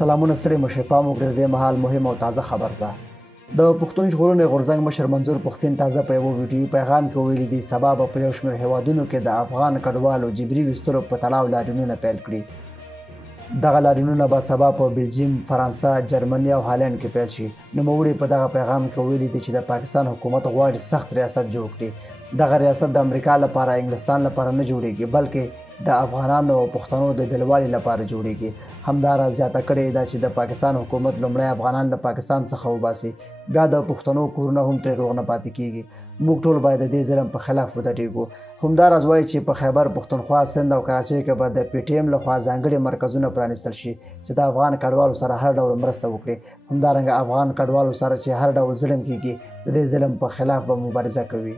سلامونه ستړي مشر پام وکړئ د دې مهال مهم او تازه خبر ده د پښتون ژغورنې غورځنګ مشر منظور پښتين تازه په یو ویډیو پیغام کې ویلي دي سبا به په یو شمېر هیوادونو کې د افغان کډوالو جبري ویستلو په تړاو لاریونونه پیل کړي دغه لاریونونه به سبا په بلجیم، فرانسه، جرمني او هالند کې پیل شي. نوموړي په دغه پیغام کې ویلي دي چې د پاکستان حکومت غواړي سخت ریاست جوړ کړي. دغه ریاست د امریکا لپاره انګلستان لپاره نه جوړیږي بلکې د افغانانو او پښتنو د بېلوالي لپاره جوړیږي. همداراز زیاته کړې ده چې د پاکستان حکومت لومړی افغانان د پاکستان څخه وباسي بیا د پښتنو کورونه هم ترې روغ نه پاتې کیږي. موږ ټول باید د دې ظلم په خلاف ودرېږو. همداراز وایي چې په خیبر پښتونخوا، سند او کراچۍ کې به د پی ټي ایم لخوا ځانګړي مرکزونه پرانیستل شي چې د افغان کډوالو سره هر ډول مرسته وکړي. همدارنګه افغان کډوالو سره چې هر ډول ظلم کیږي د دې ظلم په خلاف به مبارزه کوي.